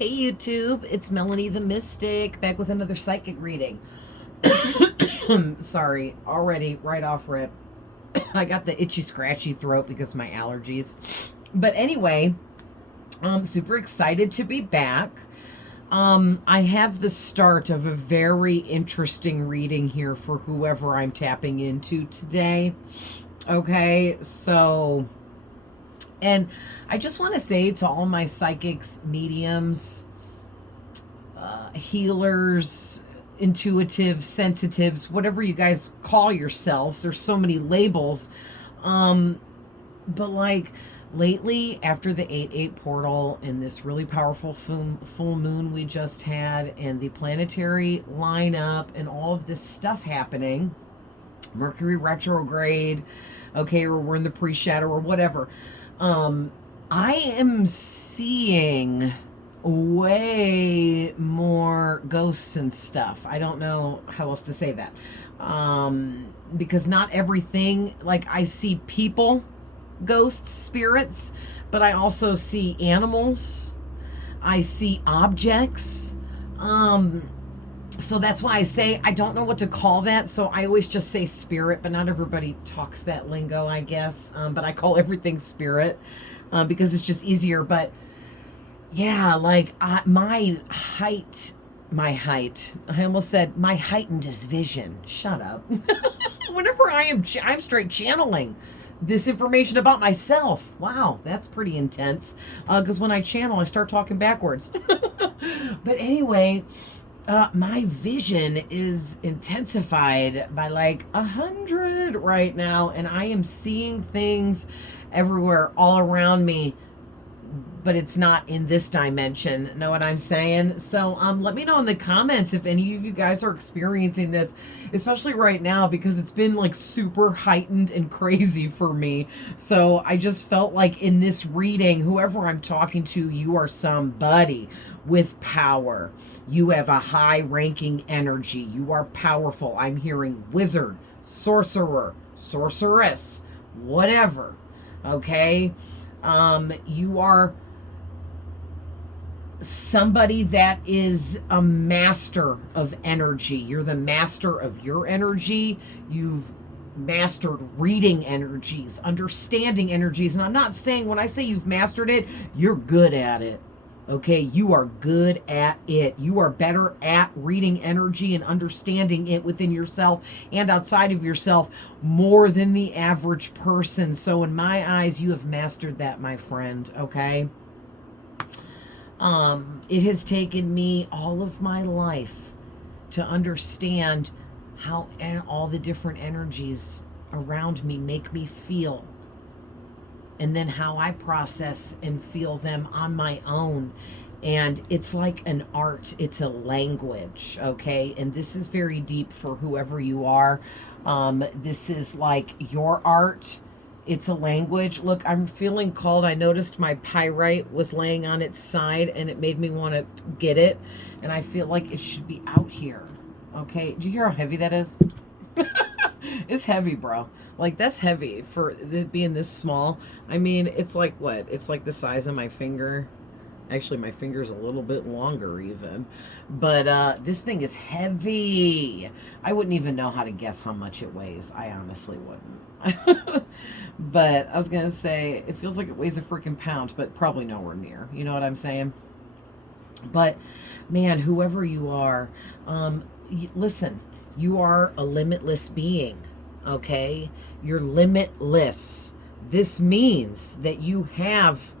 Hey YouTube, it's Melanie the Mystic back with another psychic reading. Sorry, already right off rip. I got the itchy scratchy throat because of my allergies. But anyway, I'm super excited to be back. I have the start of a very interesting reading here for whoever I'm tapping into today. Okay, so, and I just want to say to all my psychics, mediums, healers, intuitives, sensitives, whatever you guys call yourselves. There's so many labels. But like lately, after the 8/8 portal and this really powerful full moon we just had, and the planetary lineup and all of this stuff happening, Mercury retrograde, okay, or we're in the pre-shadow or whatever. I am seeing way more ghosts and stuff. I don't know how else to say that. Because not everything, like I see people, ghosts, spirits, but I also see animals. I see objects. So that's why I say I don't know what to call that. So I always just say spirit, but not everybody talks that lingo, I guess. But I call everything spirit because it's just easier. But yeah, like my height, I almost said my heightened vision. Shut up. Whenever I'm straight channeling this information about myself. Wow, that's pretty intense. Because when I channel, I start talking backwards. But anyway, my vision is intensified by like 100 right now, and I am seeing things everywhere all around me, but it's not in this dimension. Know what I'm saying? So let me know in the comments if any of you guys are experiencing this, especially right now, because it's been like super heightened and crazy for me. So I just felt like in this reading, whoever I'm talking to, you are somebody with power. You have a high ranking energy. You are powerful. I'm hearing wizard, sorcerer, sorceress, whatever. Okay? You are somebody that is a master of energy. You're the master of your energy. You've mastered reading energies, understanding energies. And I'm not saying when I say you've mastered it, you're good at it. Okay, you are good at it. You are better at reading energy and understanding it within yourself and outside of yourself more than the average person. So in my eyes, you have mastered that, my friend, okay? It has taken me all of my life to understand how all the different energies around me make me feel, and then how I process and feel them on my own. And it's like an art, it's a language, okay? And this is very deep for whoever you are. This is like your art. It's a language. Look, I'm feeling called. I noticed my pyrite was laying on its side and it made me want to get it. And I feel like it should be out here. Okay, do you hear how heavy that is? It's heavy, bro. Like, that's heavy for it being this small. I mean, it's like what? It's like the size of my finger. Actually, my finger's a little bit longer even. But this thing is heavy. I wouldn't even know how to guess how much it weighs. I honestly wouldn't. But I was going to say, it feels like it weighs a freaking pound, but probably nowhere near. You know what I'm saying? But, man, whoever you are, listen, you are a limitless being, okay? You're limitless. This means that you have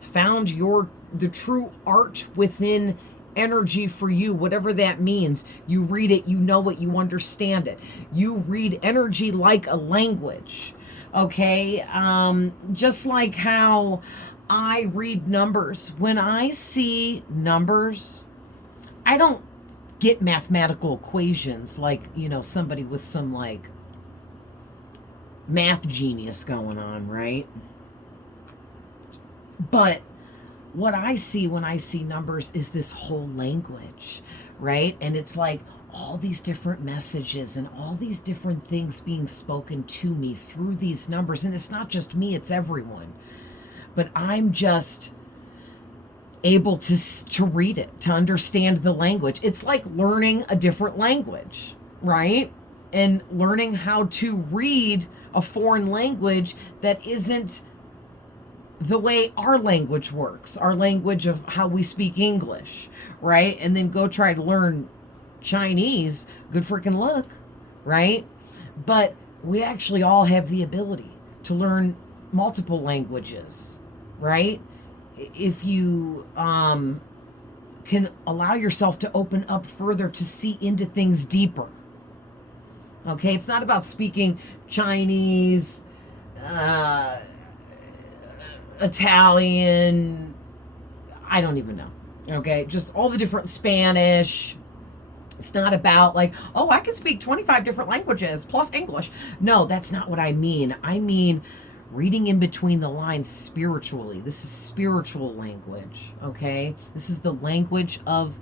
found the true art within energy for you, whatever that means. You read it, you know it, you understand it. You read energy like a language, okay? Just like how I read numbers. When I see numbers, I don't get mathematical equations like, you know, somebody with some like math genius going on, right? But what I see when I see numbers is this whole language, right? And it's like all these different messages and all these different things being spoken to me through these numbers. And it's not just me, it's everyone. But I'm just able to read it, to understand the language. It's like learning a different language, right? And learning how to read a foreign language that isn't the way our language works, our language of how we speak English, right? And then go try to learn Chinese, good freaking luck, right? But we actually all have the ability to learn multiple languages, right? If you can allow yourself to open up further to see into things deeper. Okay, it's not about speaking Chinese, Italian, I don't even know. Okay, just all the different Spanish. It's not about like, oh, I can speak 25 different languages plus English. No, that's not what I mean. I mean reading in between the lines spiritually. This is spiritual language, okay? This is the language of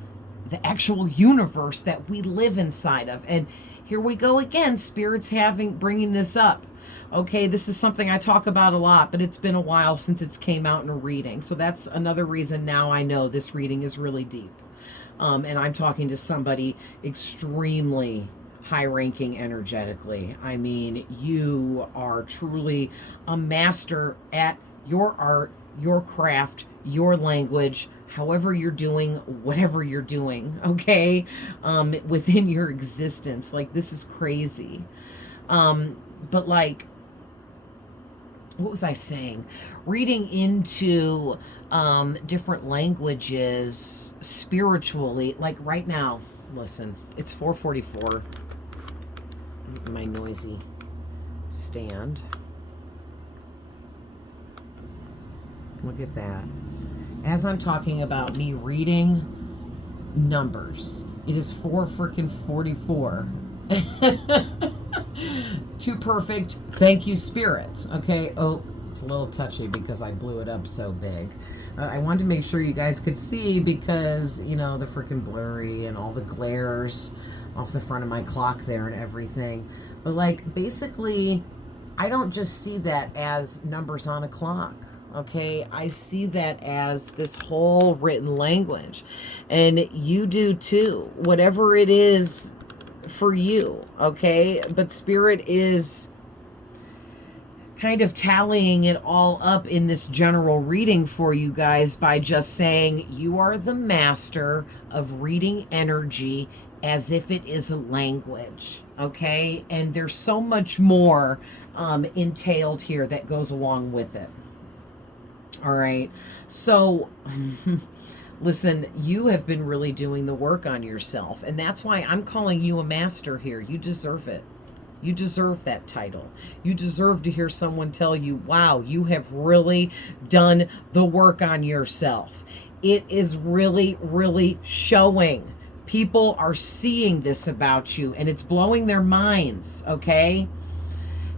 the actual universe that we live inside of. And here we go again, spirits bringing this up. Okay, this is something I talk about a lot, but it's been a while since it's came out in a reading. So that's another reason now I know this reading is really deep. And I'm talking to somebody extremely high ranking energetically. I mean, you are truly a master at your art, your craft, your language, however you're doing, whatever you're doing, okay? Within your existence. Like, this is crazy. But like, what was I saying? Reading into different languages spiritually, like right now, listen, it's 4:44. My noisy stand. Look at that. As I'm talking about me reading numbers, it is 4:44. Too perfect. Thank you, Spirit. Okay. Oh, it's a little touchy because I blew it up so big. I wanted to make sure you guys could see because, you know, the freaking blurry and all the glares off the front of my clock there and everything. But like, basically, I don't just see that as numbers on a clock. Okay, I see that as this whole written language, and you do too, whatever it is for you. Okay, but Spirit is kind of tallying it all up in this general reading for you guys by just saying you are the master of reading energy as if it is a language. Okay, and there's so much more entailed here that goes along with it. All right. So, listen, you have been really doing the work on yourself. And that's why I'm calling you a master here. You deserve it. You deserve that title. You deserve to hear someone tell you, wow, you have really done the work on yourself. It is really, really showing. People are seeing this about you and it's blowing their minds. Okay.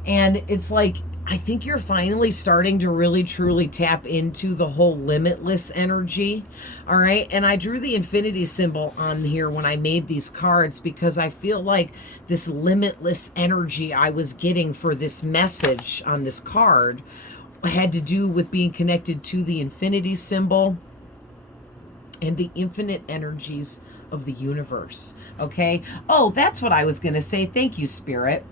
And it's like, I think you're finally starting to really truly tap into the whole limitless energy. All right. And I drew the infinity symbol on here when I made these cards because I feel like this limitless energy I was getting for this message on this card had to do with being connected to the infinity symbol and the infinite energies of the universe. Okay. Oh, that's what I was going to say. Thank you, Spirit.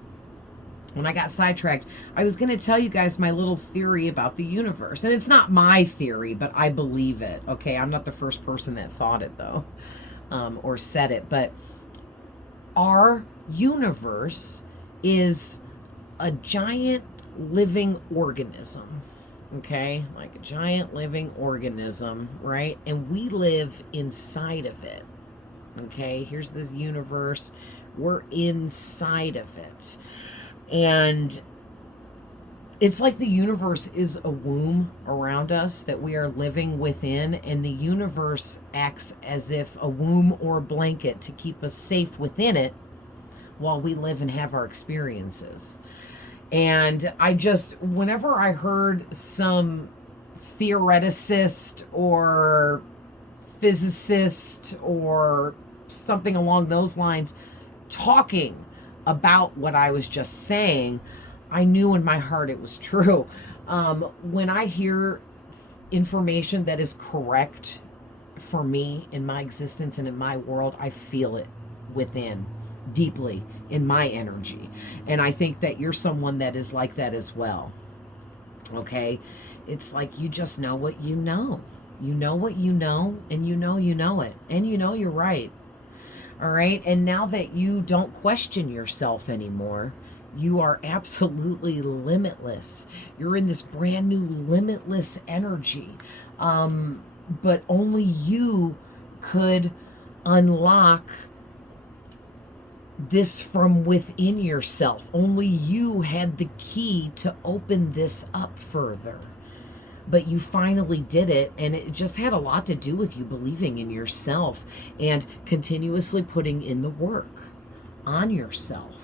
When I got sidetracked, I was going to tell you guys my little theory about the universe. And it's not my theory, but I believe it. Okay, I'm not the first person that thought it, though, or said it. But our universe is a giant living organism. Okay, like a giant living organism, right? And we live inside of it. Okay, here's this universe. We're inside of it. And it's like the universe is a womb around us that we are living within, and the universe acts as if a womb or a blanket to keep us safe within it while we live and have our experiences. And I just, whenever I heard some theoreticist or physicist or something along those lines talking about what I was just saying, I knew in my heart it was true. When I hear information that is correct for me in my existence and in my world, I feel it within deeply in my energy. And I think that you're someone that is like that as well. Okay? It's like you just know what you know. You know what you know, and you know it. And you know you're right. All right? And now that you don't question yourself anymore, you are absolutely limitless. You're in this brand new limitless energy. But only you could unlock this from within yourself. Only you had the key to open this up further. But you finally did it, and it just had a lot to do with you believing in yourself and continuously putting in the work on yourself.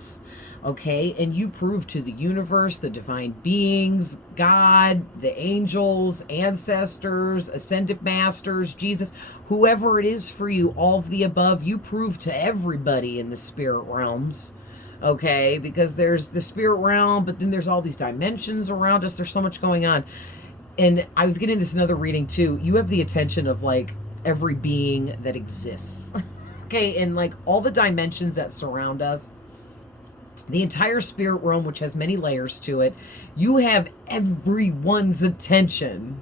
Okay, and you prove to the universe, the divine beings, God, the angels, ancestors, ascended masters, Jesus, whoever it is for you, all of the above, you prove to everybody in the spirit realms. Okay, because there's the spirit realm, but then there's all these dimensions around us. There's so much going on. And I was getting this in another reading too. You have the attention of like every being that exists. Okay, and like all the dimensions that surround us, the entire spirit realm, which has many layers to it, you have everyone's attention.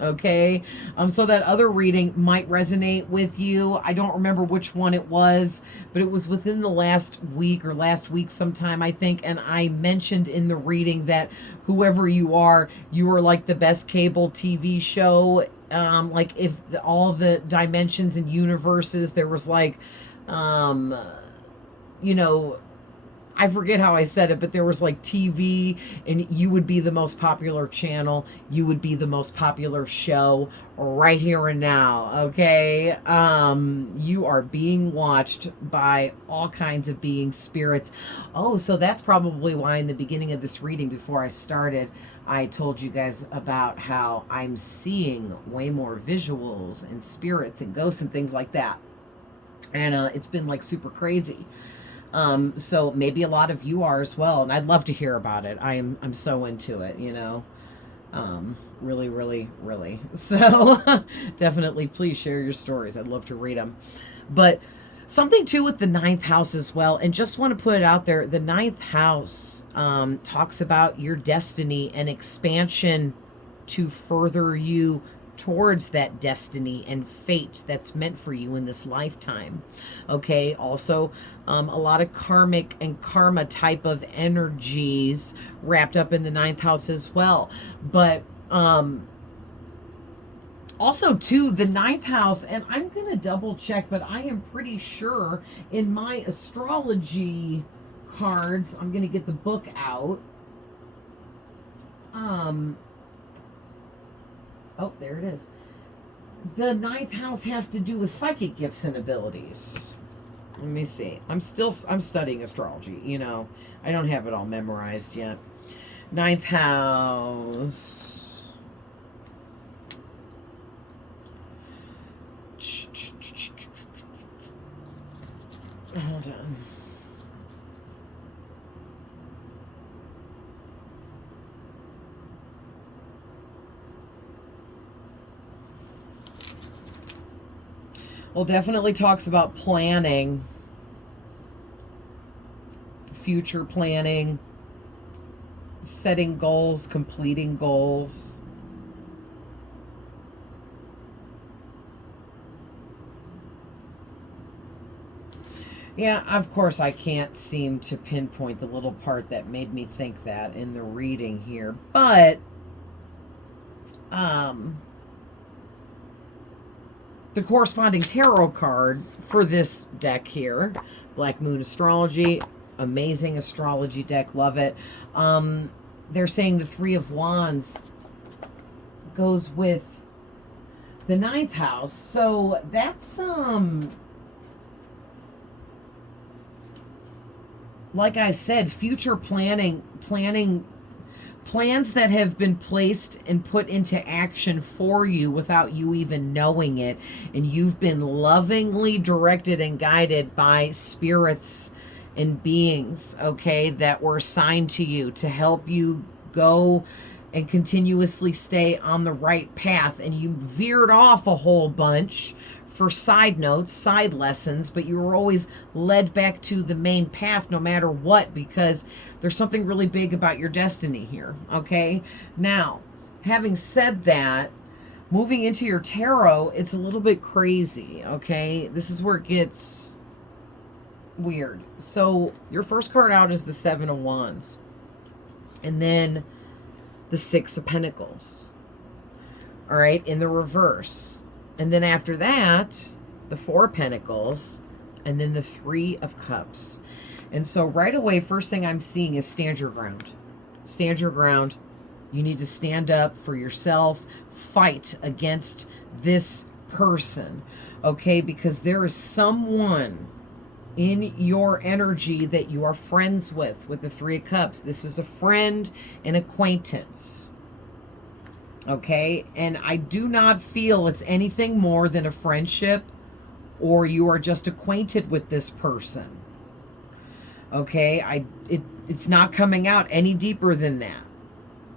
Okay, so that other reading might resonate with you. I don't remember which one it was, but it was within the last week or last week sometime, I think. And I mentioned in the reading that whoever you are like the best cable TV show. Like if all the dimensions and universes, there was like, you know, I forget how I said it, but there was like TV, and you would be the most popular channel. You would be the most popular show right here and now. Okay. You are being watched by all kinds of beings, spirits. Oh, so that's probably why in the beginning of this reading, before I started, I told you guys about how I'm seeing way more visuals and spirits and ghosts and things like that. And it's been like super crazy. So maybe a lot of you are as well, and I'd love to hear about it. I'm so into it, you know. Really, really, really. So definitely please share your stories. I'd love to read them. But something too with the ninth house as well, and just want to put it out there, the ninth house talks about your destiny and expansion to further you towards that destiny and fate that's meant for you in this lifetime. Okay, also a lot of karmic and karma type of energies wrapped up in the ninth house as well. But also too, the ninth house, and I'm gonna double check, but I am pretty sure in my astrology cards, I'm gonna get the book out. Oh, there it is. The ninth house has to do with psychic gifts and abilities. Let me see. I'm studying astrology, you know. I don't have it all memorized yet. Ninth house. Hold on. Well, definitely talks about planning, future planning, setting goals, completing goals. Yeah, of course, I can't seem to pinpoint the little part that made me think that in the reading here, but the corresponding tarot card for this deck here, Black Moon Astrology, amazing astrology deck, love it. They're saying the Three of Wands goes with the ninth house, so that's like I said, future planning, plans that have been placed and put into action for you without you even knowing it, and you've been lovingly directed and guided by spirits and beings, okay, that were assigned to you to help you go and continuously stay on the right path, and you veered off a whole bunch for side notes, side lessons, but you were always led back to the main path no matter what, because there's something really big about your destiny here, okay? Now, having said that, moving into your tarot, it's a little bit crazy, okay? This is where it gets weird. So your first card out is the Seven of Wands, and then the Six of Pentacles, all right, in the reverse. And then after that, the Four of Pentacles, and then the Three of Cups. And so right away, first thing I'm seeing is stand your ground. Stand your ground. You need to stand up for yourself, fight against this person, okay? Because there is someone in your energy that you are friends with the Three of Cups. This is a friend, an acquaintance, okay? And I do not feel it's anything more than a friendship, or you are just acquainted with this person, okay? It's not coming out any deeper than that.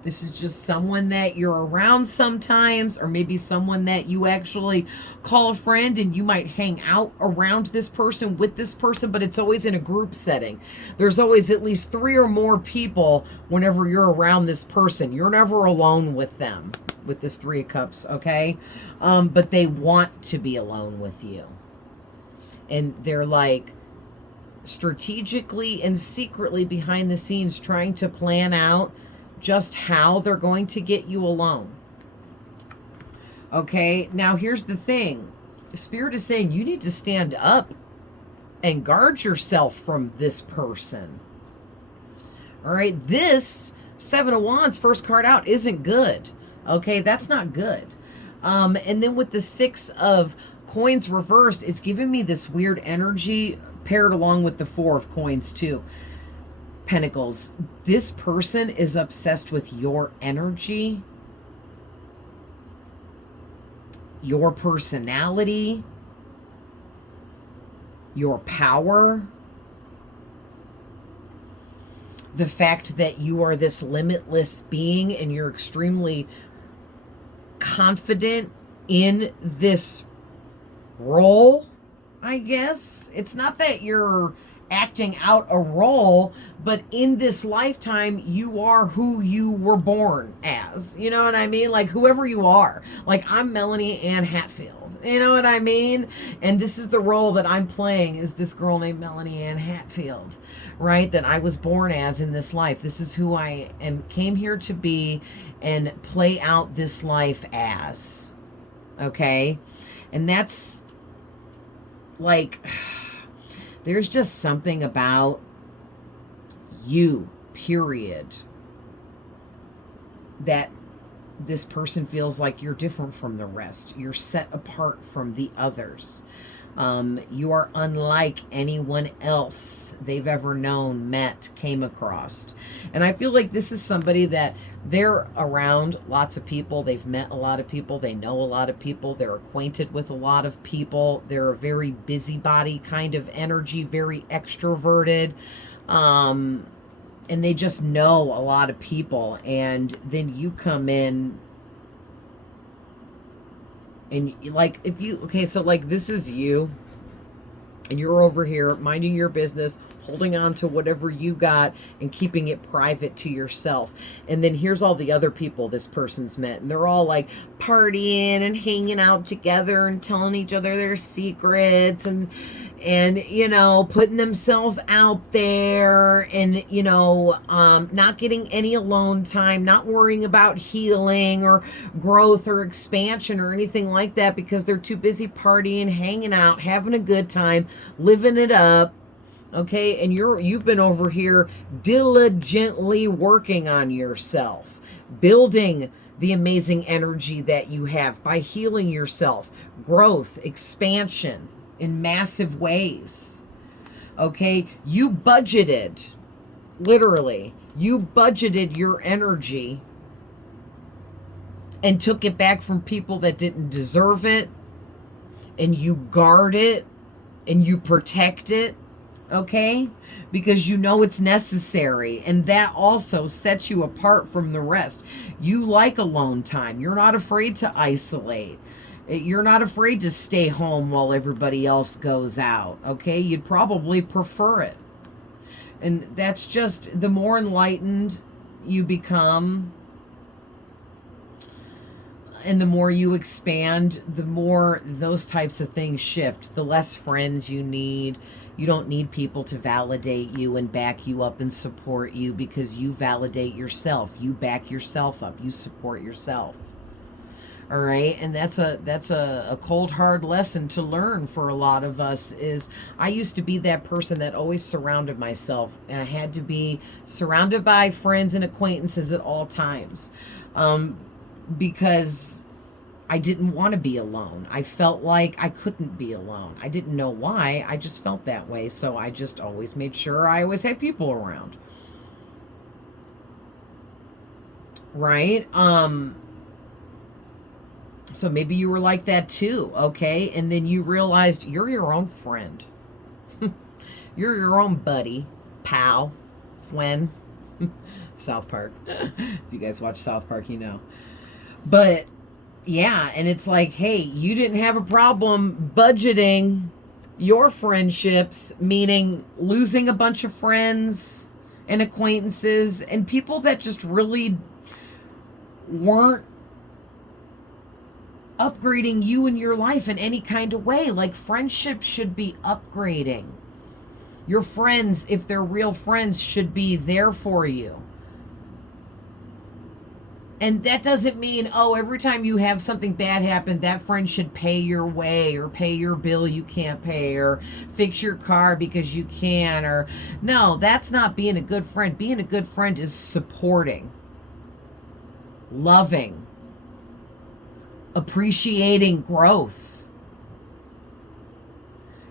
This is just someone that you're around sometimes, or maybe someone that you actually call a friend, and you might hang out around this person with this person, but it's always in a group setting. There's always at least 3 or more people whenever you're around this person. You're never alone with them, with this Three of Cups, okay? But they want to be alone with you. And they're like strategically and secretly behind the scenes trying to plan out just how they're going to get you alone. Okay, now here's the thing. The Spirit is saying you need to stand up and guard yourself from this person. All right, this Seven of Wands, first card out, isn't good. Okay, that's not good. And then with the Six of Coins reversed, it's giving me this weird energy paired along with the Four of Coins too. Pentacles. This person is obsessed with your energy, your personality, your power, the fact that you are this limitless being and you're extremely confident in this role, I guess. It's not that you're acting out a role, but in this lifetime, you are who you were born as. You know what I mean? Like, whoever you are. Like, I'm Melanie Ann Hatfield. You know what I mean? And this is the role that I'm playing, is this girl named Melanie Ann Hatfield, right? That I was born as in this life. This is who I am, came here to be and play out this life as. Okay? And that's like, there's just something about you, period, that this person feels like you're different from the rest. You're set apart from the others. You are unlike anyone else they've ever known, met, came across. And I feel like this is somebody that they're around lots of people. They've met a lot of people. They know a lot of people. They're acquainted with a lot of people. They're a very busybody kind of energy, very extroverted. And they just know a lot of people. And then you come in and like, if you, okay, so like this is you and you're over here minding your business, holding on to whatever you got and keeping it private to yourself. And then here's all the other people this person's met, and they're all like partying and hanging out together and telling each other their secrets and you know, putting themselves out there and, you know, not getting any alone time, not worrying about healing or growth or expansion or anything like that, because they're too busy partying, hanging out, having a good time, living it up. Okay, and you've been over here diligently working on yourself, building the amazing energy that you have by healing yourself, growth, expansion in massive ways. Okay, you budgeted, literally, you budgeted your energy and took it back from people that didn't deserve it, and you guard it and you protect it. okay? Because you know it's necessary, and that also sets you apart from the rest. You like alone time. You're not afraid to isolate. You're not afraid to stay home while everybody else goes out, okay? You'd probably prefer it. And that's just the more enlightened you become and the more you expand, the more those types of things shift. The less friends you need. You don't need people to validate you and back you up and support you, because you validate yourself. You back yourself up. You support yourself. All right, and that's a cold hard lesson to learn for a lot of us. Is I used to be that person that always surrounded myself, and I had to be surrounded by friends and acquaintances at all times, because I didn't want to be alone. I felt like I couldn't be alone. I didn't know why. I just felt that way. So I just always made sure I always had people around. Right? So maybe you were like that too, okay? And then you realized you're your own friend. You're your own buddy, pal, friend. South Park. If you guys watch South Park, you know. But yeah, and it's like, hey, you didn't have a problem budgeting your friendships, meaning losing a bunch of friends and acquaintances and people that just really weren't upgrading you in your life in any kind of way. Like, friendships should be upgrading. Your friends, if they're real friends, should be there for you. And that doesn't mean, oh, every time you have something bad happen, that friend should pay your way or pay your bill you can't pay or fix your car because you can. Or no, that's not being a good friend. Being a good friend is supporting, loving, appreciating growth,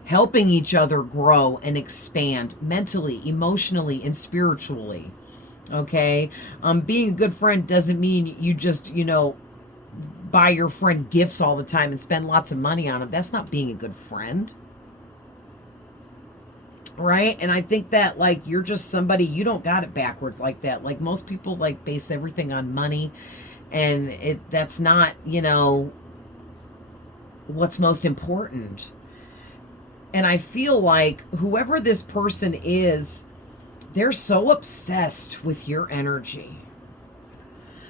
helping each other grow and expand mentally, emotionally, and spiritually. Okay? Being a good friend doesn't mean you just, buy your friend gifts all the time and spend lots of money on them. That's not being a good friend. Right? And I think that, like, you're just somebody, you don't got it backwards like that. Like, most people, like, base everything on money, and that's not, what's most important. And I feel like whoever this person is, they're so obsessed with your energy,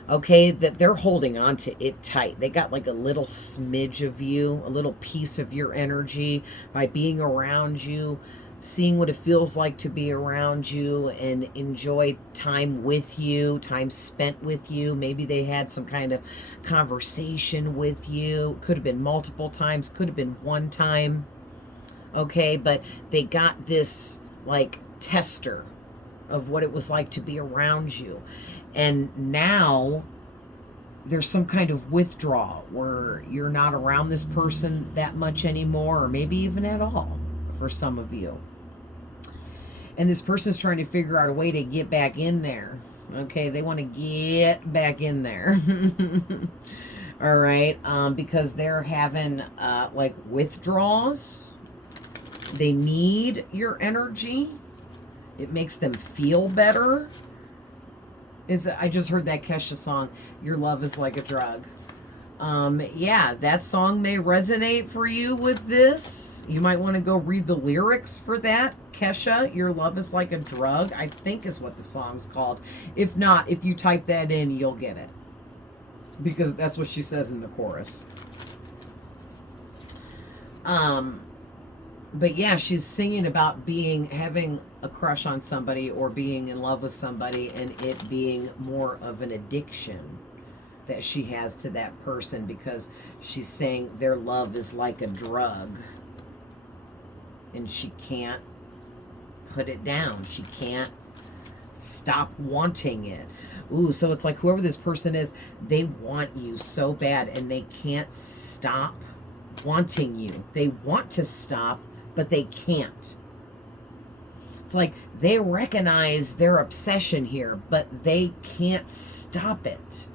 okay, that they're holding on to it tight. They got like a little smidge of you, a little piece of your energy by being around you, seeing what it feels like to be around you and enjoy time with you, time spent with you. Maybe they had some kind of conversation with you. Could have been multiple times, could have been one time, okay, but they got this like tester of what it was like to be around you. And now there's some kind of withdrawal where you're not around this person that much anymore, or maybe even at all for some of you. And this person's trying to figure out a way to get back in there. Okay, they want to get back in there. All right, because they're having like withdrawals. They need your energy. It makes them feel better. I just heard that Kesha song, Your Love is Like a Drug. Yeah, that song may resonate for you with this. You might want to go read the lyrics for that. Kesha, Your Love is Like a Drug, I think is what the song's called. If not, if you type that in, you'll get it. Because that's what she says in the chorus. But yeah, she's singing about having a crush on somebody or being in love with somebody, and it being more of an addiction that she has to that person, because she's saying their love is like a drug and she can't put it down. She can't stop wanting it. Ooh, so it's like whoever this person is, they want you so bad and they can't stop wanting you. They want to stop, but they can't. It's like they recognize their obsession here, but they can't stop it.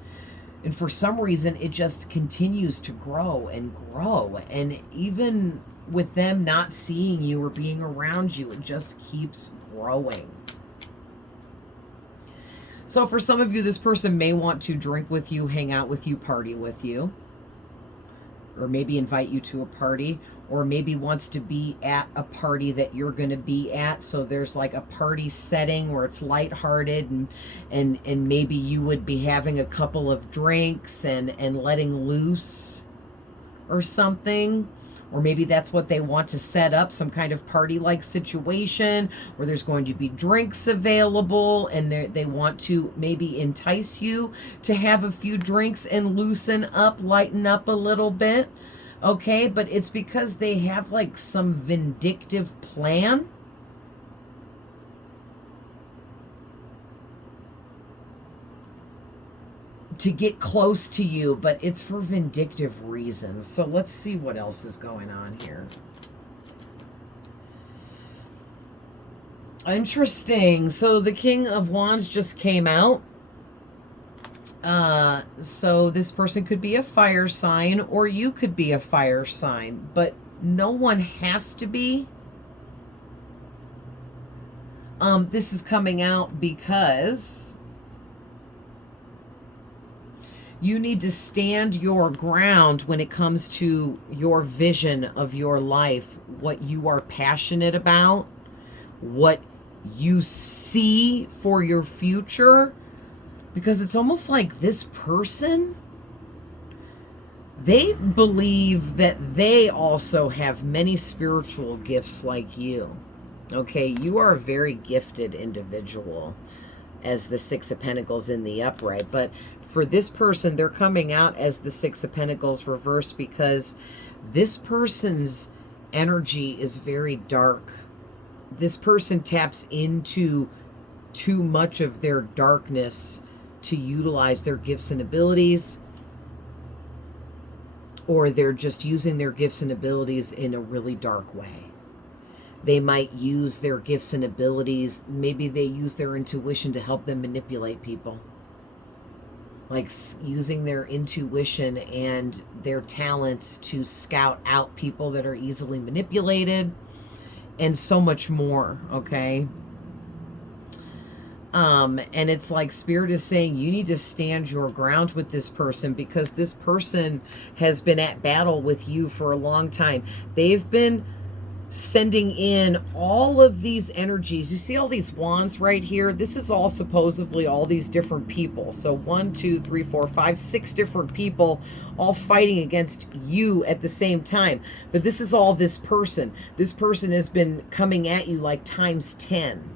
And for some reason, it just continues to grow and grow. And even with them not seeing you or being around you, it just keeps growing. So for some of you, this person may want to drink with you, hang out with you, party with you, or maybe invite you to a party, or maybe wants to be at a party that you're going to be at. So there's like a party setting where it's lighthearted, and maybe you would be having a couple of drinks and letting loose or something. Or maybe that's what they want to set up, some kind of party-like situation where there's going to be drinks available, and they want to maybe entice you to have a few drinks and loosen up, lighten up a little bit. Okay, but it's because they have like some vindictive plan. To get close to you, but it's for vindictive reasons. So let's see what else is going on here. Interesting. So the King of Wands just came out. So this person could be a fire sign, or you could be a fire sign, but no one has to be. This is coming out because you need to stand your ground when it comes to your vision of your life, what you are passionate about, what you see for your future. Because it's almost like this person, they believe that they also have many spiritual gifts like you. Okay, you are a very gifted individual as the Six of Pentacles in the upright, but for this person, they're coming out as the Six of Pentacles reversed because this person's energy is very dark. This person taps into too much of their darkness to utilize their gifts and abilities, or they're just using their gifts and abilities in a really dark way. They might use their gifts and abilities, maybe they use their intuition to help them manipulate people. Like using their intuition and their talents to scout out people that are easily manipulated, and so much more, okay? And it's like Spirit is saying you need to stand your ground with this person, because this person has been at battle with you for a long time. They've been sending in all of these energies. You see all these wands right here? This is all supposedly all these different people. So 1, 2, 3, 4, 5, 6 different people all fighting against you at the same time. But this is all this person. This person has been coming at you like times 10.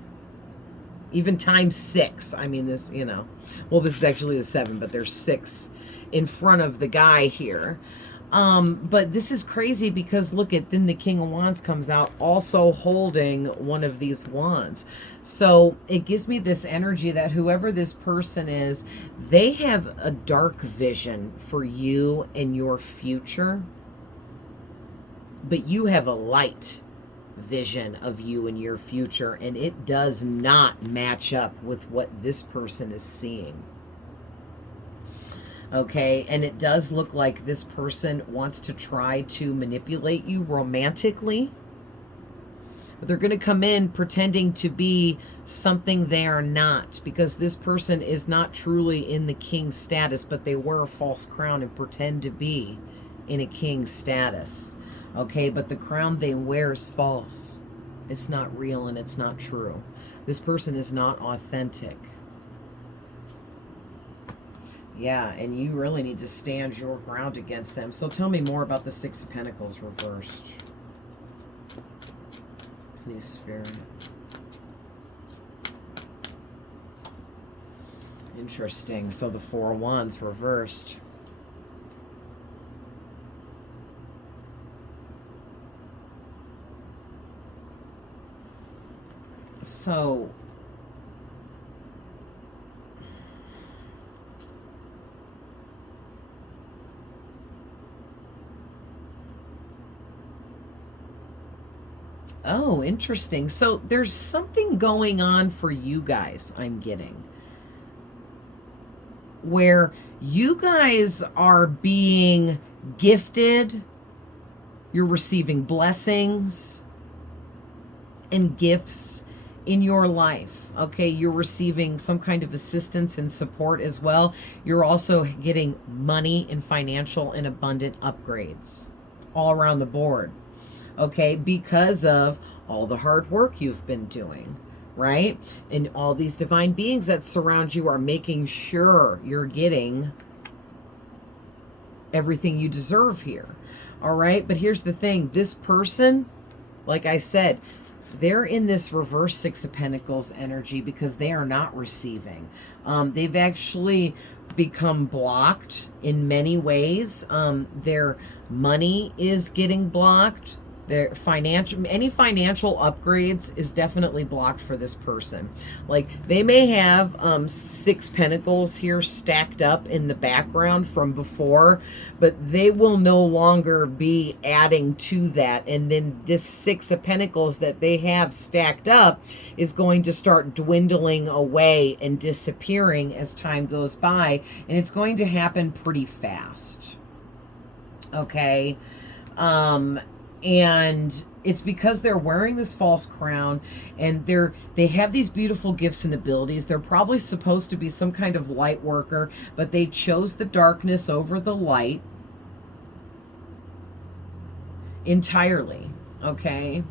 Even times 6. I mean, this, you know, well, this is actually the 7, but there's 6 in front of the guy here. But this is crazy because look at, then the King of Wands comes out also holding one of these wands. So it gives me this energy that whoever this person is, they have a dark vision for you and your future, but you have a light vision of you and your future, and it does not match up with what this person is seeing. Okay, and it does look like this person wants to try to manipulate you romantically. But they're going to come in pretending to be something they are not, because this person is not truly in the king status, but they wear a false crown and pretend to be in a king status. Okay, but the crown they wear is false. It's not real and it's not true. This person is not authentic. Yeah, and you really need to stand your ground against them. So tell me more about the Six of Pentacles reversed. Please, Spirit. Interesting. So the Four of Wands reversed. So oh, interesting. So there's something going on for you guys, I'm getting, where you guys are being gifted. You're receiving blessings and gifts in your life. Okay, you're receiving some kind of assistance and support as well. You're also getting money and financial and abundant upgrades all around the board. Okay, because of all the hard work you've been doing, right? And all these divine beings that surround you are making sure you're getting everything you deserve here. All right, but here's the thing. This person, like I said, they're in this reverse Six of Pentacles energy because they are not receiving. They've actually become blocked in many ways. Their money is getting blocked. Their any financial upgrades is definitely blocked for this person. Like, they may have 6 pentacles here stacked up in the background from before, but they will no longer be adding to that. And then this 6 of pentacles that they have stacked up is going to start dwindling away and disappearing as time goes by. And it's going to happen pretty fast. Okay. And it's because they're wearing this false crown, and they have these beautiful gifts and abilities. They're probably supposed to be some kind of light worker, but they chose the darkness over the light entirely. Okay.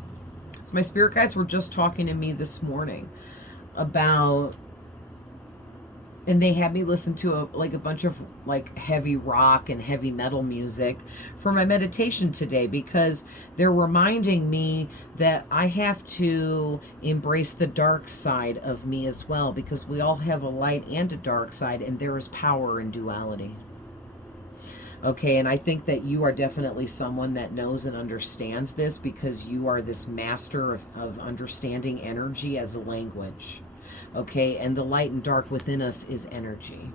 So my spirit guides were just talking to me this morning about, and they had me listen to a bunch of heavy rock and heavy metal music for my meditation today, because they're reminding me that I have to embrace the dark side of me as well, because we all have a light and a dark side, and there is power in duality. Okay, and I think that you are definitely someone that knows and understands this, because you are this master of understanding energy as a language. Okay, and the light and dark within us is energy,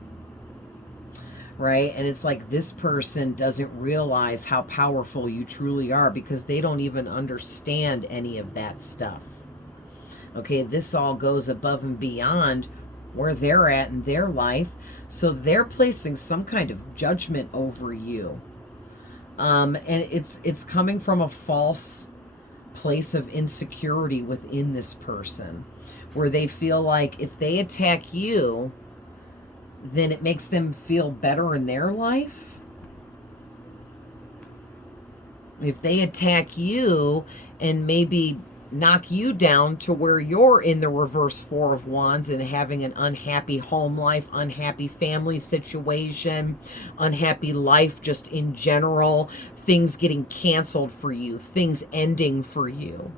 right? And it's like this person doesn't realize how powerful you truly are, because they don't even understand any of that stuff. Okay, this all goes above and beyond where they're at in their life, so they're placing some kind of judgment over you, and it's coming from a false place of insecurity within this person, where they feel like if they attack you, then it makes them feel better in their life. If they attack you and maybe knock you down to where you're in the reverse 4 of Wands and having an unhappy home life, unhappy family situation, unhappy life just in general, things getting canceled for you, things ending for you.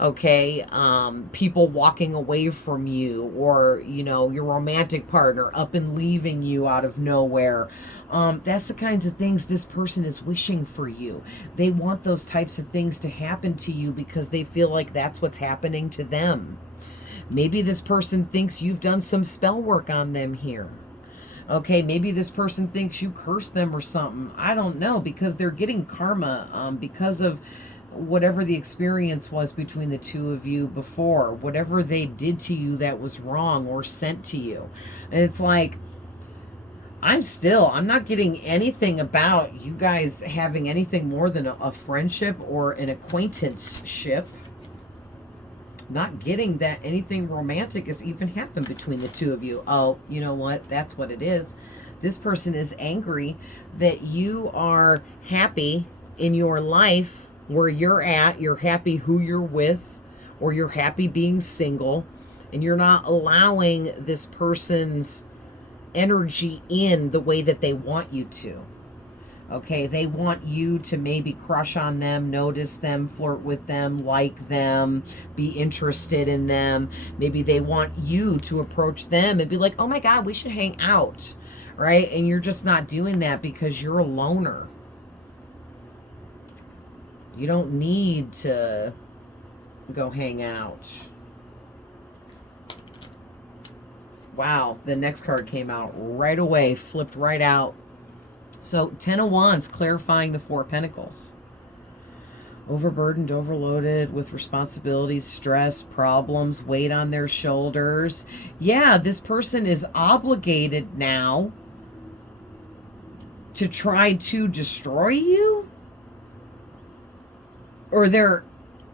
Okay, people walking away from you, or, your romantic partner up and leaving you out of nowhere. That's the kinds of things this person is wishing for you. They want those types of things to happen to you because they feel like that's what's happening to them. Maybe this person thinks you've done some spell work on them here. Okay, maybe this person thinks you cursed them or something. I don't know, because they're getting karma because of whatever the experience was between the two of you before, whatever they did to you that was wrong or sent to you. And it's like, I'm not getting anything about you guys having anything more than a friendship or an acquaintanceship. Not getting that anything romantic has even happened between the two of you. Oh, you know what? That's what it is. This person is angry that you are happy in your life where you're at, you're happy who you're with, or you're happy being single, and you're not allowing this person's energy in the way that they want you to. Okay, they want you to maybe crush on them, notice them, flirt with them, like them, be interested in them. Maybe they want you to approach them and be like, oh my God, we should hang out, right? And you're just not doing that because you're a loner. You don't need to go hang out. Wow, the next card came out right away, flipped right out. So 10 of Wands, clarifying the 4 of Pentacles. Overburdened, overloaded with responsibilities, stress, problems, weight on their shoulders. Yeah, this person is obligated now to try to destroy you. or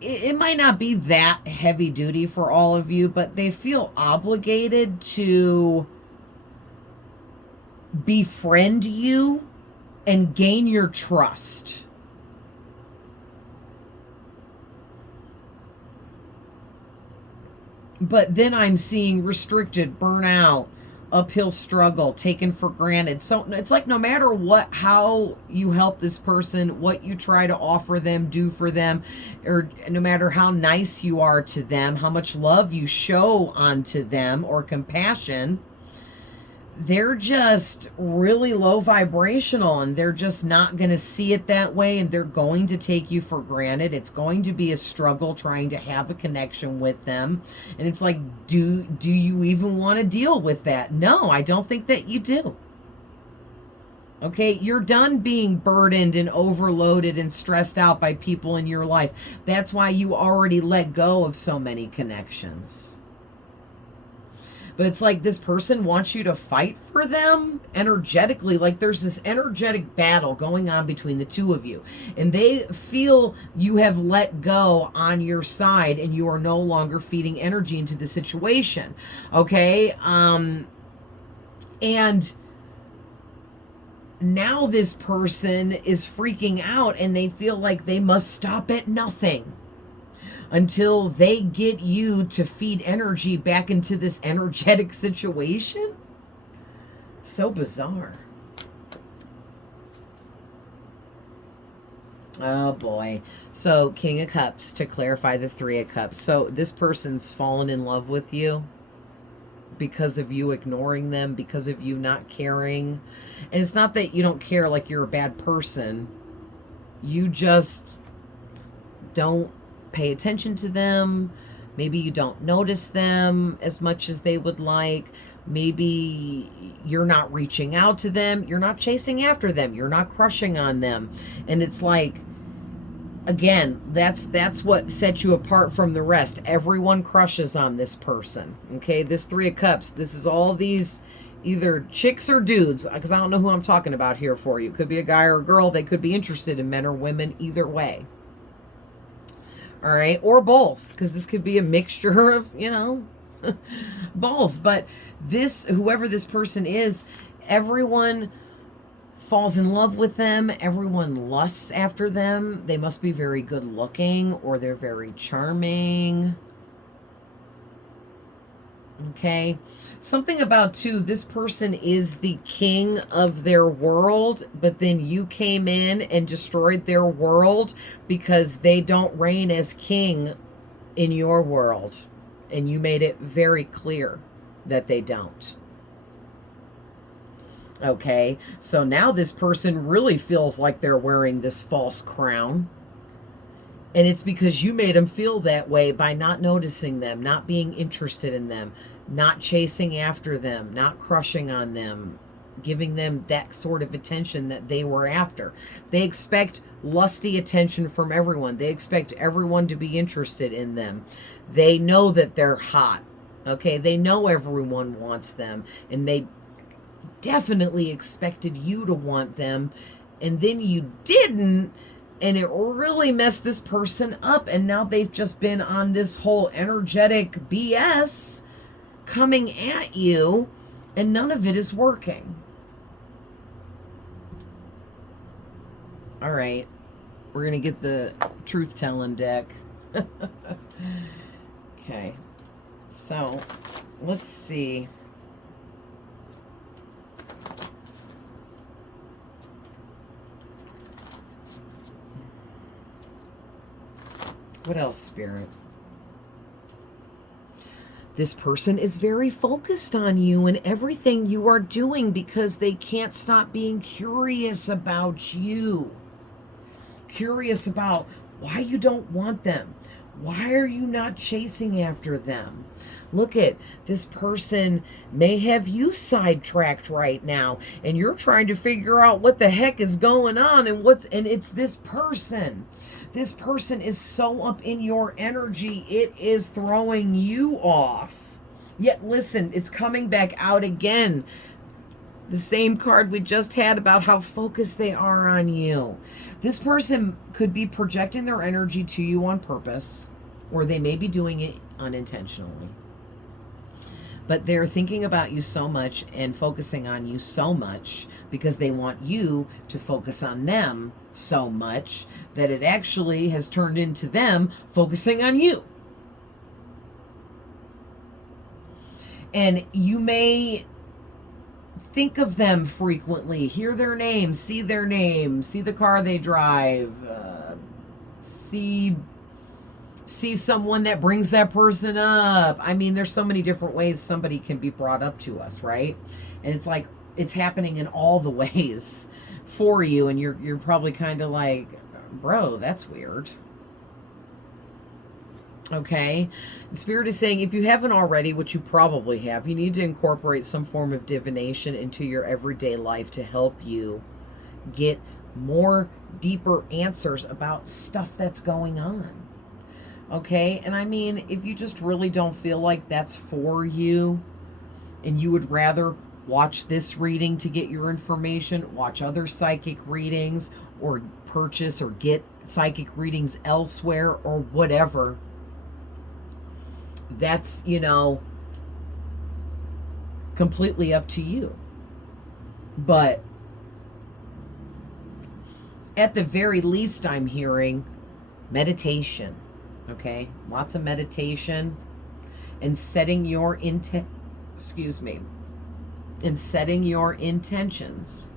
it might not be that heavy duty for all of you, but they feel obligated to befriend you and gain your trust. But then I'm seeing restricted, burnout, uphill struggle, taken for granted. So it's like no matter what, how you help this person, what you try to offer them, do for them, or no matter how nice you are to them, how much love you show onto them or compassion, they're just really low vibrational, and they're just not going to see it that way, and they're going to take you for granted. It's going to be a struggle trying to have a connection with them. And it's like, do you even want to deal with that? No, I don't think that you do. Okay, you're done being burdened and overloaded and stressed out by people in your life. That's why you already let go of so many connections. But it's like this person wants you to fight for them energetically. Like there's this energetic battle going on between the two of you. And they feel you have let go on your side and you are no longer feeding energy into the situation. Okay? And now this person is freaking out and they feel like they must stop at nothing until they get you to feed energy back into this energetic situation. So bizarre. Oh boy. So King of Cups, to clarify the Three of Cups. So this person's fallen in love with you because of you ignoring them, because of you not caring. And it's not that you don't care like you're a bad person. You just don't pay attention to them. Maybe you don't notice them as much as they would like. Maybe you're not reaching out to them. You're not chasing after them. You're not crushing on them. And it's like, again, that's what sets you apart from the rest. Everyone crushes on this person. Okay, this Three of Cups, this is all these either chicks or dudes, because I don't know who I'm talking about here for you. Could be a guy or a girl. They could be interested in men or women, either way. All right, or both, because this could be a mixture of, both. But this, whoever this person is, everyone falls in love with them. Everyone lusts after them. They must be very good looking, or they're very charming. Okay. Something about, too, this person is the king of their world, but then you came in and destroyed their world because they don't reign as king in your world. And you made it very clear that they don't. Okay, so now this person really feels like they're wearing this false crown. And it's because you made them feel that way by not noticing them, not being interested in them, not chasing after them, not crushing on them, giving them that sort of attention that they were after. They expect lusty attention from everyone. They expect everyone to be interested in them. They know that they're hot. Okay, they know everyone wants them, and they definitely expected you to want them, and then you didn't, and it really messed this person up, and now they've just been on this whole energetic BS coming at you, and none of it is working. All right, we're gonna get the truth-telling deck. Okay, so let's see. What else, Spirit? This person is very focused on you and everything you are doing because they can't stop being curious about you. Curious about why you don't want them. Why are you not chasing after them? Look at this person may have you sidetracked right now, and you're trying to figure out what the heck is going on, and it's this person. This person is so up in your energy, it is throwing you off. Yet listen, it's coming back out again. The same card we just had about how focused they are on you. This person could be projecting their energy to you on purpose, or they may be doing it unintentionally. But they're thinking about you so much and focusing on you so much because they want you to focus on them so much that it actually has turned into them focusing on you. And you may think of them frequently, hear their name, see the car they drive, see someone that brings that person up. I mean, there's so many different ways somebody can be brought up to us, right? And it's like it's happening in all the ways for you, and you're probably kind of like, bro, that's weird. Okay, the Spirit is saying if you haven't already, which you probably have, you need to incorporate some form of divination into your everyday life to help you get more deeper answers about stuff that's going on. Okay, and I mean, if you just really don't feel like that's for you and you would rather watch this reading to get your information, watch other psychic readings, or purchase or get psychic readings elsewhere or whatever, that's, completely up to you. But at the very least, I'm hearing meditation. Okay, lots of meditation and setting your setting your intentions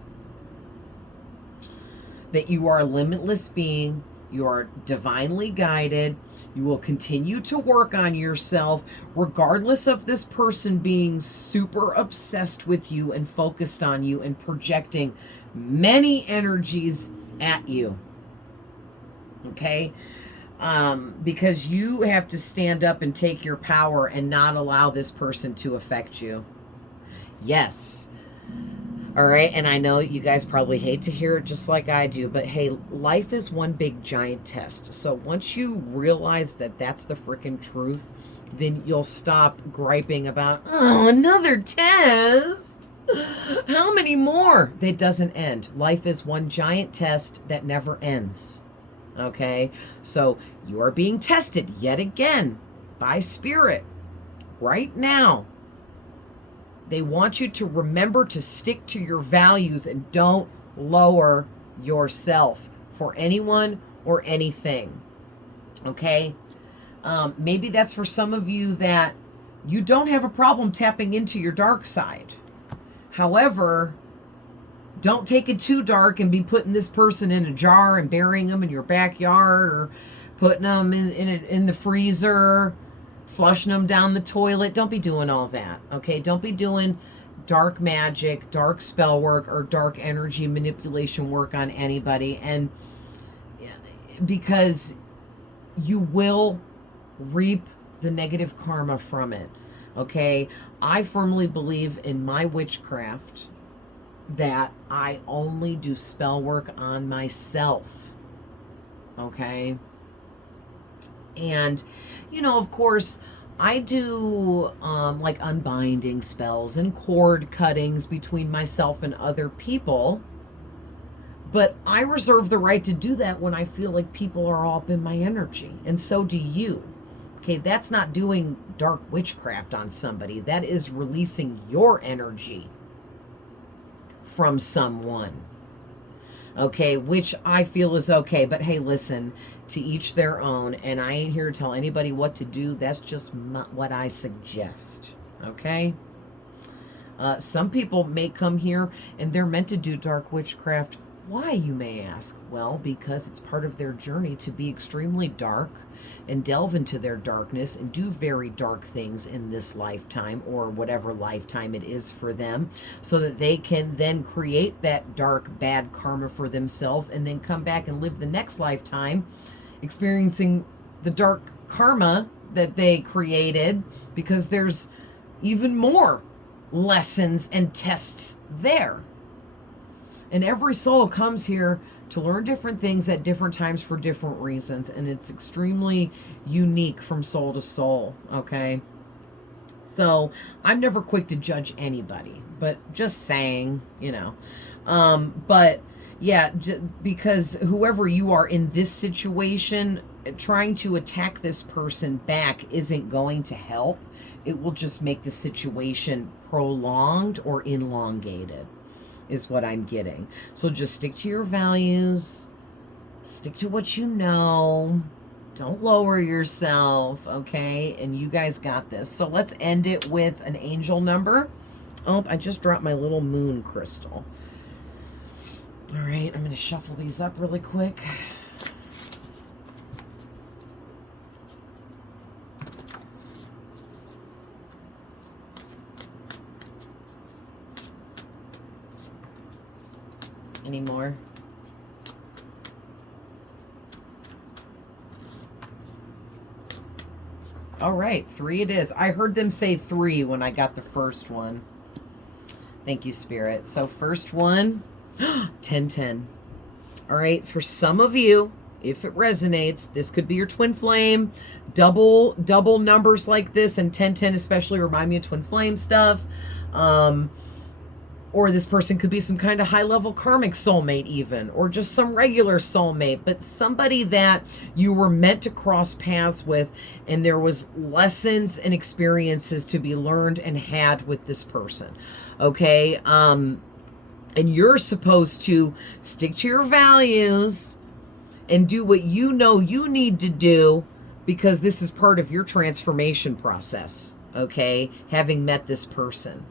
that you are a limitless being, you are divinely guided, you will continue to work on yourself regardless of this person being super obsessed with you and focused on you and projecting many energies at you. Okay? Because you have to stand up and take your power and not allow this person to affect you. Yes. All right. And I know you guys probably hate to hear it just like I do, but hey, life is one big giant test. So once you realize that that's the freaking truth, then you'll stop griping about, oh, another test. How many more? It doesn't end. Life is one giant test that never ends. Okay, so you are being tested yet again by Spirit right now. They want you to remember to stick to your values and don't lower yourself for anyone or anything. Okay, maybe that's for some of you that you don't have a problem tapping into your dark side. However, don't take it too dark and be putting this person in a jar and burying them in your backyard, or putting them in the freezer, flushing them down the toilet. Don't be doing all that, okay? Don't be doing dark magic, dark spell work, or dark energy manipulation work on anybody, and because you will reap the negative karma from it, okay? I firmly believe in my witchcraft that I only do spell work on myself, okay? And, of course, I do like unbinding spells and cord cuttings between myself and other people, but I reserve the right to do that when I feel like people are all up in my energy, and so do you. Okay, that's not doing dark witchcraft on somebody. That is releasing your energy from someone, okay, which I feel is okay. But hey, listen, to each their own, and I ain't here to tell anybody what to do. That's just what I suggest, okay? Some people may come here and they're meant to do dark witchcraft. Why, you may ask? Well, because it's part of their journey to be extremely dark and delve into their darkness and do very dark things in this lifetime, or whatever lifetime it is for them, so that they can then create that dark, bad karma for themselves and then come back and live the next lifetime experiencing the dark karma that they created, because there's even more lessons and tests there. And every soul comes here to learn different things at different times for different reasons. And it's extremely unique from soul to soul, okay? So I'm never quick to judge anybody, but just saying, but yeah, because whoever you are in this situation, trying to attack this person back isn't going to help. It will just make the situation prolonged or elongated, is what I'm getting. So just stick to your values, stick to what you know. Don't lower yourself, okay? And you guys got this. So let's end it with an angel number. Oh, I just dropped my little moon crystal. All right, I'm going to shuffle these up really quick. Any more? All right, 3 it is. I heard them say 3 when I got the first one. Thank you, Spirit. So first one, 1010. All right, for some of you, if it resonates, this could be your twin flame. Double numbers like this, and 1010 especially remind me of twin flame stuff. Or this person could be some kind of high-level karmic soulmate even, or just some regular soulmate, but somebody that you were meant to cross paths with, and there was lessons and experiences to be learned and had with this person, okay? And you're supposed to stick to your values and do what you know you need to do, because this is part of your transformation process, okay? Having met this person.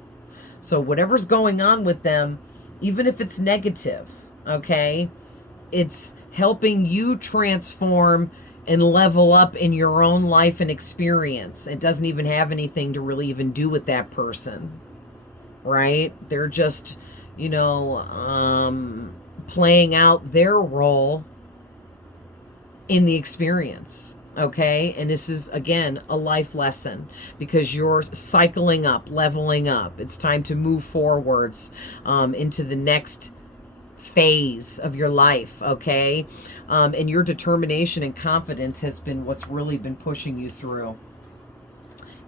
So whatever's going on with them, even if it's negative, okay, it's helping you transform and level up in your own life and experience. It doesn't even have anything to really even do with that person, right? They're just, playing out their role in the experience. Okay, and this is again a life lesson, because you're cycling up, leveling up. It's time to move forwards into the next phase of your life. Okay, and your determination and confidence has been what's really been pushing you through.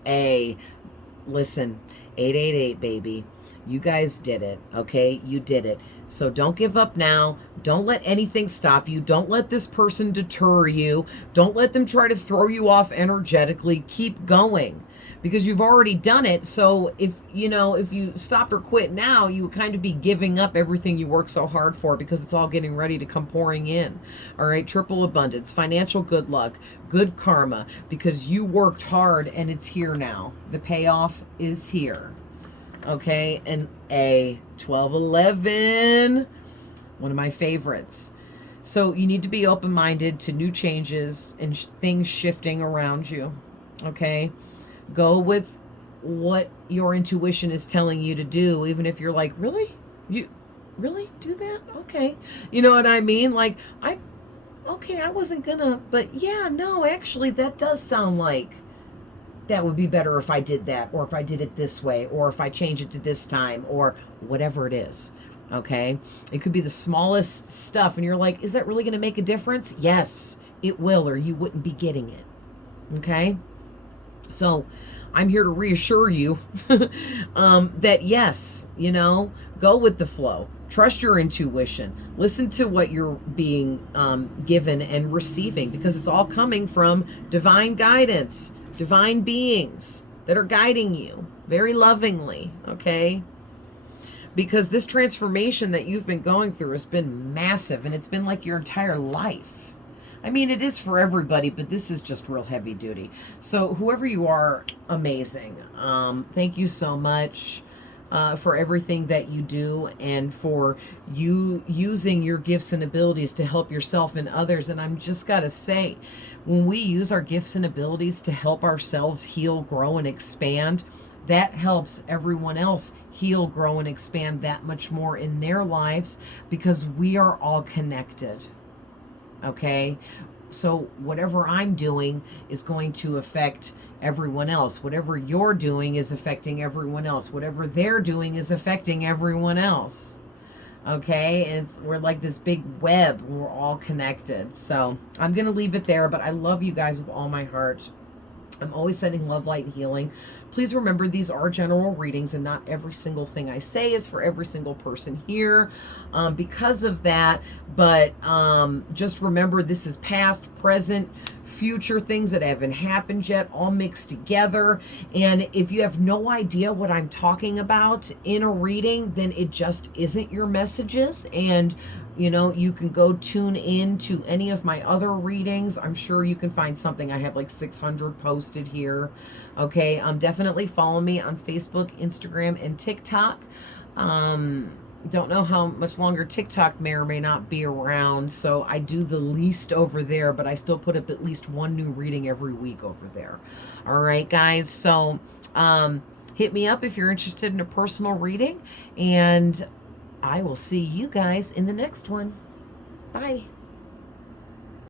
Listen, 888 baby. You guys did it, okay? You did it. So don't give up now. Don't let anything stop you. Don't let this person deter you. Don't let them try to throw you off energetically. Keep going, because you've already done it. So if you stop or quit now, you would kind of be giving up everything you worked so hard for, because it's all getting ready to come pouring in. All right, triple abundance, financial good luck, good karma, because you worked hard and it's here now. The payoff is here. Okay, and a 1211, one of my favorites. So you need to be open-minded to new changes and things shifting around you. Okay, go with what your intuition is telling you to do, even if you're like, really, you really do that? Okay, you know what I mean? Like, I wasn't gonna, but yeah, no, actually, that does sound like that would be better if I did that, or if I did it this way, or if I change it to this time, or whatever it is. Okay, it could be the smallest stuff, and you're like, is that really going to make a difference? Yes, it will, or you wouldn't be getting it. Okay, so I'm here to reassure you that yes, go with the flow. Trust your intuition. Listen to what you're being given and receiving, because it's all coming from divine guidance, divine beings that are guiding you very lovingly, okay? Because this transformation that you've been going through has been massive, and it's been like your entire life. I mean, it is for everybody, but this is just real heavy duty. So whoever you are, amazing. Thank you so much for everything that you do, and for you using your gifts and abilities to help yourself and others. And I'm just got to say, when we use our gifts and abilities to help ourselves heal, grow, and expand, that helps everyone else heal, grow, and expand that much more in their lives, because we are all connected. Okay? So whatever I'm doing is going to affect everyone else. Whatever you're doing is affecting everyone else. Whatever they're doing is affecting everyone else. Okay, we're like this big web. We're all connected. So I'm gonna leave it there, but I love you guys with all my heart. I'm always sending love, light, and healing. Please remember these are general readings, and not every single thing I say is for every single person here because of that. But just remember, this is past, present, future things that haven't happened yet, all mixed together. And if you have no idea what I'm talking about in a reading, then it just isn't your messages. And you can go tune in to any of my other readings. I'm sure you can find something. I have like 600 posted here. Okay, definitely follow me on Facebook, Instagram, and TikTok. Don't know how much longer TikTok may or may not be around, so I do the least over there, but I still put up at least one new reading every week over there. All right, guys, so hit me up if you're interested in a personal reading, and I will see you guys in the next one. Bye.